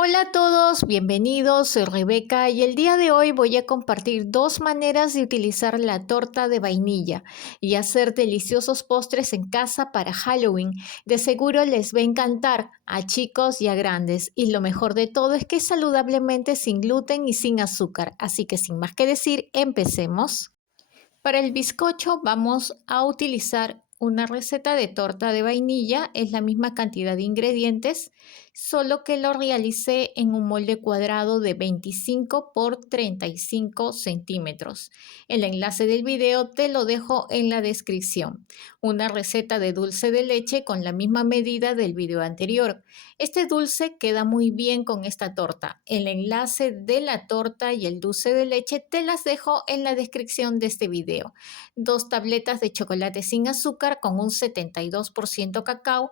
Hola a todos, bienvenidos, soy Rebeca y el día de hoy voy a compartir dos maneras de utilizar la torta de vainilla y hacer deliciosos postres en casa para Halloween. De seguro les va a encantar a chicos y a grandes y lo mejor de todo es que es saludablemente sin gluten y sin azúcar, así que sin más que decir, empecemos. Para el bizcocho vamos a utilizar una receta de torta de vainilla, es la misma cantidad de ingredientes, solo que lo realicé en un molde cuadrado de 25 por 35 centímetros. El enlace del video te lo dejo en la descripción. Una receta de dulce de leche con la misma medida del video anterior. Este dulce queda muy bien con esta torta. El enlace de la torta y el dulce de leche te las dejo en la descripción de este video. 2 tabletas de chocolate sin azúcar con un 72% cacao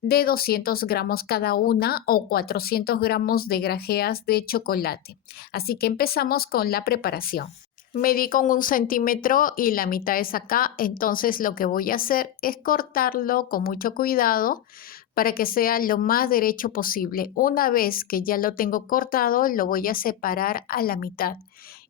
de 200 gramos cada una o 400 gramos de grajeas de chocolate. Así que empezamos con la preparación. Medí con 1 centímetro y la mitad es acá, entonces lo que voy a hacer es cortarlo con mucho cuidado para que sea lo más derecho posible. Una vez que ya lo tengo cortado, lo voy a separar a la mitad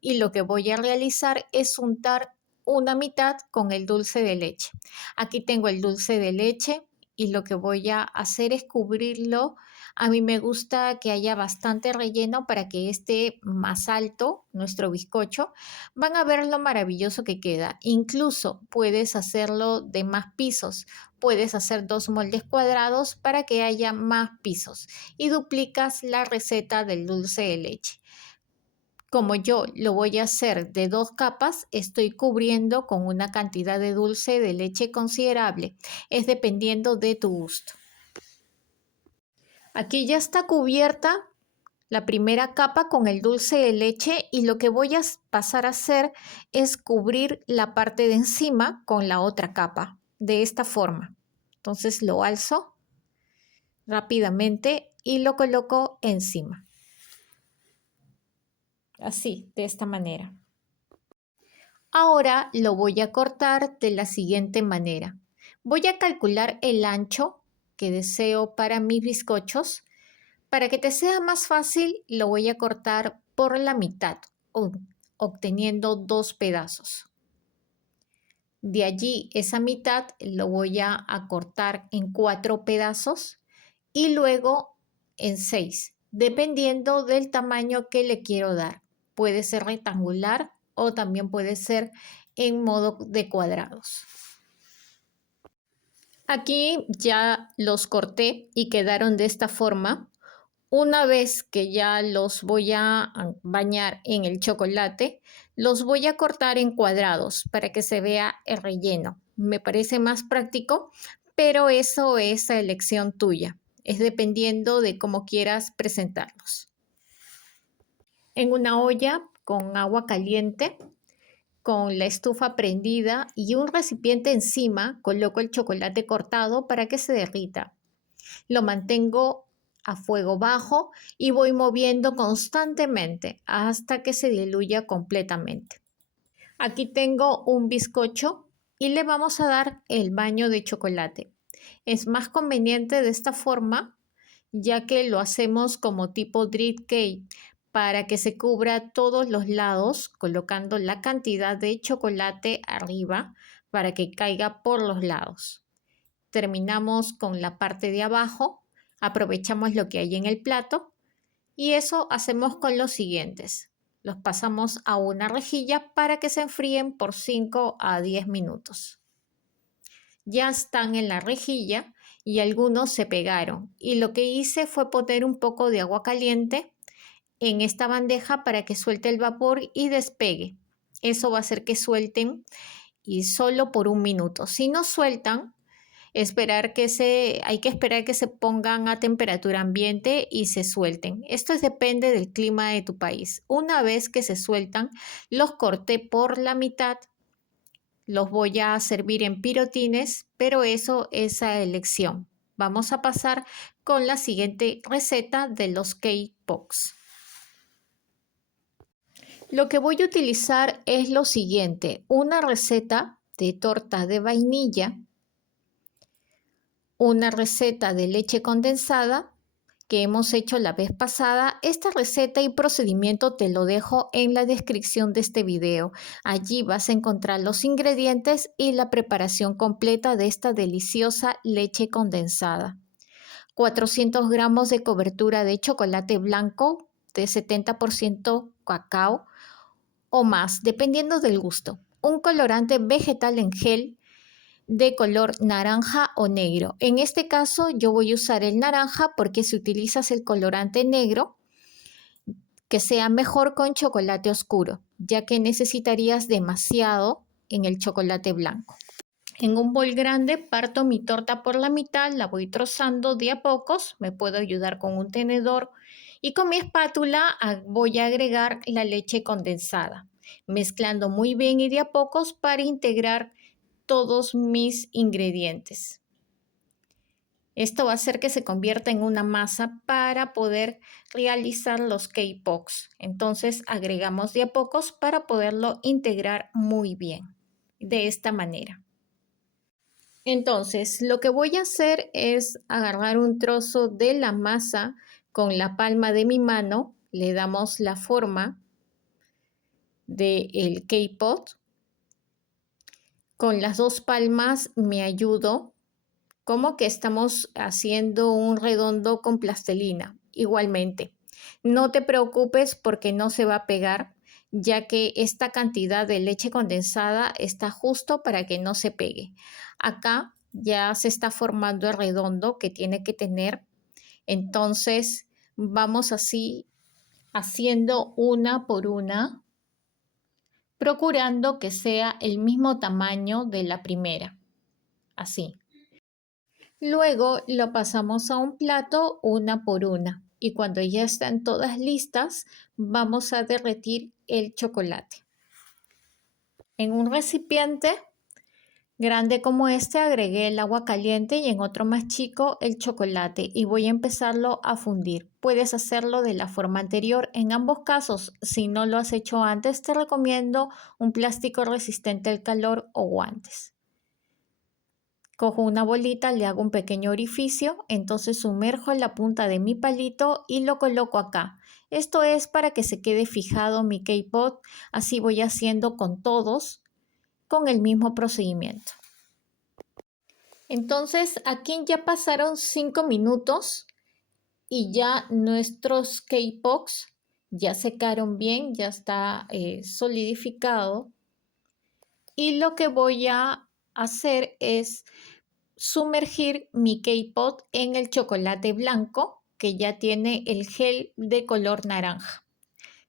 y lo que voy a realizar es untar una mitad con el dulce de leche. Aquí tengo el dulce de leche y lo que voy a hacer es cubrirlo. A mí me gusta que haya bastante relleno para que esté más alto nuestro bizcocho. Van a ver lo maravilloso que queda. Incluso puedes hacerlo de más pisos. Puedes hacer 2 moldes cuadrados para que haya más pisos y duplicas la receta del dulce de leche. Como yo lo voy a hacer de 2 capas, estoy cubriendo con una cantidad de dulce de leche considerable. Es dependiendo de tu gusto. Aquí ya está cubierta la primera capa con el dulce de leche y lo que voy a pasar a hacer es cubrir la parte de encima con la otra capa, de esta forma. Entonces lo alzo rápidamente y lo coloco encima. Así, de esta manera. Ahora lo voy a cortar de la siguiente manera. Voy a calcular el ancho que deseo para mis bizcochos. Para que te sea más fácil, lo voy a cortar por la mitad, obteniendo 2 pedazos. De allí, esa mitad lo voy a cortar en 4 pedazos y luego en 6, dependiendo del tamaño que le quiero dar. Puede ser rectangular o también puede ser en modo de cuadrados. Aquí ya los corté y quedaron de esta forma. Una vez que ya los voy a bañar en el chocolate, los voy a cortar en cuadrados para que se vea el relleno. Me parece más práctico, pero eso es a elección tuya. Es dependiendo de cómo quieras presentarlos. En una olla con agua caliente, con la estufa prendida y un recipiente encima, coloco el chocolate cortado para que se derrita. Lo mantengo a fuego bajo y voy moviendo constantemente hasta que se diluya completamente. Aquí tengo un bizcocho y le vamos a dar el baño de chocolate. Es más conveniente de esta forma, ya que lo hacemos como tipo drip cake para que se cubra todos los lados, colocando la cantidad de chocolate arriba para que caiga por los lados. Terminamos con la parte de abajo, aprovechamos lo que hay en el plato y eso hacemos con los siguientes. Los pasamos a una rejilla para que se enfríen por 5 a 10 minutos. Ya están en la rejilla y algunos se pegaron y lo que hice fue poner un poco de agua caliente en esta bandeja para que suelte el vapor y despegue. Eso va a hacer que suelten y solo por 1 minuto. Si no sueltan, hay que esperar que se pongan a temperatura ambiente y se suelten. Esto depende del clima de tu país. Una vez que se sueltan, los corté por la mitad. Los voy a servir en pirotines, pero eso es a elección. Vamos a pasar con la siguiente receta de los cake pops. Lo que voy a utilizar es lo siguiente: una receta de torta de vainilla, una receta de leche condensada que hemos hecho la vez pasada, esta receta y procedimiento te lo dejo en la descripción de este video. Allí vas a encontrar los ingredientes y la preparación completa de esta deliciosa leche condensada. 400 gramos de cobertura de chocolate blanco de 70% cacao o más, dependiendo del gusto. Un colorante vegetal en gel de color naranja o negro. En este caso yo voy a usar el naranja porque si utilizas el colorante negro, que sea mejor con chocolate oscuro, ya que necesitarías demasiado en el chocolate blanco. En un bol grande parto mi torta por la mitad, la voy trozando de a pocos, me puedo ayudar con un tenedor y con mi espátula voy a agregar la leche condensada, mezclando muy bien y de a pocos para integrar todos mis ingredientes. Esto va a hacer que se convierta en una masa para poder realizar los cake pops. Entonces agregamos de a pocos para poderlo integrar muy bien, de esta manera. Entonces, lo que voy a hacer es agarrar un trozo de la masa con la palma de mi mano, le damos la forma del cake pot. Con las dos palmas me ayudo, como que estamos haciendo un redondo con plastilina. Igualmente, no te preocupes porque no se va a pegar, ya que esta cantidad de leche condensada está justo para que no se pegue. Acá ya se está formando el redondo que tiene que tener. Entonces vamos así haciendo una por una, procurando que sea el mismo tamaño de la primera. Así. Luego lo pasamos a un plato una por una y cuando ya están todas listas, vamos a derretir el chocolate. En un recipiente grande como este agregué el agua caliente y en otro más chico el chocolate y voy a empezarlo a fundir. Puedes hacerlo de la forma anterior. En ambos casos, si no lo has hecho antes, te recomiendo un plástico resistente al calor o guantes. Cojo una bolita, le hago un pequeño orificio, entonces sumerjo la punta de mi palito y lo coloco acá. Esto es para que se quede fijado mi cake pot, así voy haciendo con todos con el mismo procedimiento. Entonces aquí ya pasaron 5 minutos y ya nuestros cake pops ya secaron bien, ya está solidificado. Y lo que voy a hacer es sumergir mi cake pot en el chocolate blanco que ya tiene el gel de color naranja.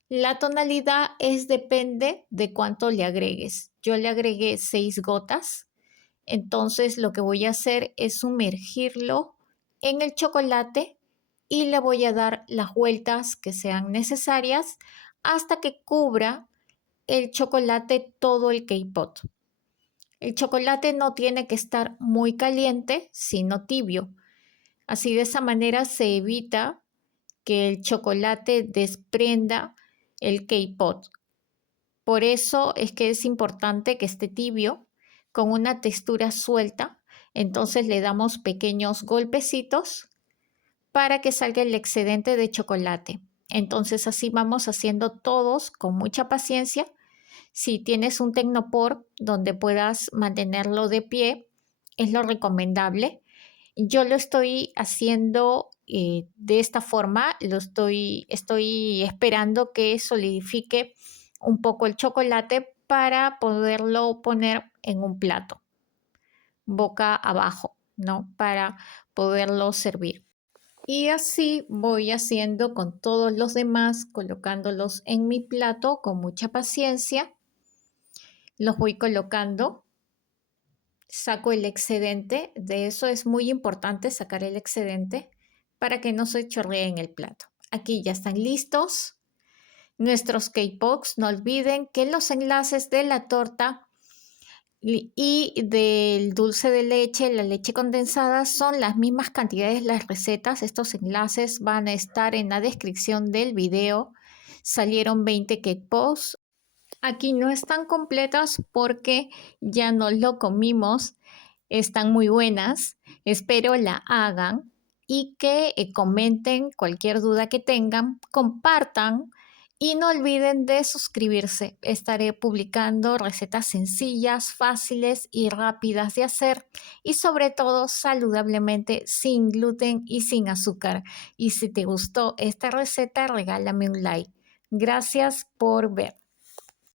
La tonalidad depende de cuánto le agregues. Yo le agregué 6 gotas. Entonces lo que voy a hacer es sumergirlo en el chocolate y le voy a dar las vueltas que sean necesarias hasta que cubra el chocolate todo el cake pot. El chocolate no tiene que estar muy caliente, sino tibio. Así de esa manera se evita que el chocolate desprenda el cake pot. Por eso es que es importante que esté tibio, con una textura suelta. Entonces le damos pequeños golpecitos para que salga el excedente de chocolate. Entonces así vamos haciendo todos con mucha paciencia. Si tienes un Tecnopor donde puedas mantenerlo de pie, es lo recomendable. Yo lo estoy haciendo de esta forma, estoy esperando que solidifique un poco el chocolate para poderlo poner en un plato, boca abajo, ¿no? Para poderlo servir. Y así voy haciendo con todos los demás, colocándolos en mi plato con mucha paciencia. Los voy colocando, saco el excedente, de eso es muy importante sacar el excedente para que no se chorree en el plato. Aquí ya están listos nuestros cake pops. No olviden que los enlaces de la torta y del dulce de leche, la leche condensada, son las mismas cantidades, las recetas. Estos enlaces van a estar en la descripción del video. Salieron 20 cake pops. Aquí no están completas porque ya no lo comimos. Están muy buenas. Espero la hagan. y que comenten cualquier duda que tengan, compartan y no olviden de suscribirse. Estaré publicando recetas sencillas, fáciles y rápidas de hacer y sobre todo saludablemente sin gluten y sin azúcar. Y si te gustó esta receta, regálame un like. Gracias por ver.